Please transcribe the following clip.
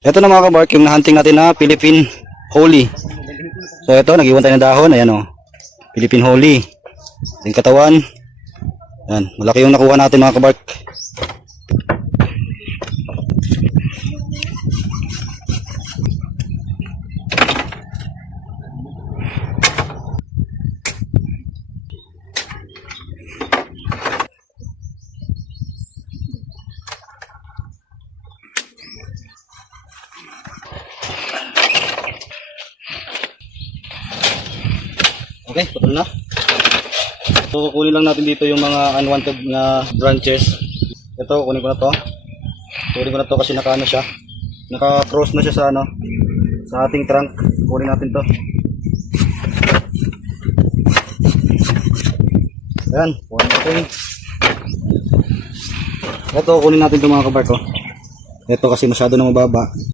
Ito na mga kabark, yung nahunting natin na Philippine Holy. So ito, nag-iwan tayo ng dahon. Ayan o. Philippine Holy. Yung katawan. Ayan, malaki yung nakuha natin mga kabark. Okay, putol na. So kukunin lang natin dito yung mga unwanted na branches. Ito, kunin ko na to. Kunin ko na to kasi naka-ano siya. Naka-cross na siya sa ano, sa ating trunk. Kunin natin to. Ayan, kunin natin. Ito, kunin natin ito mga kabarko. Ito kasi masyado na mababa.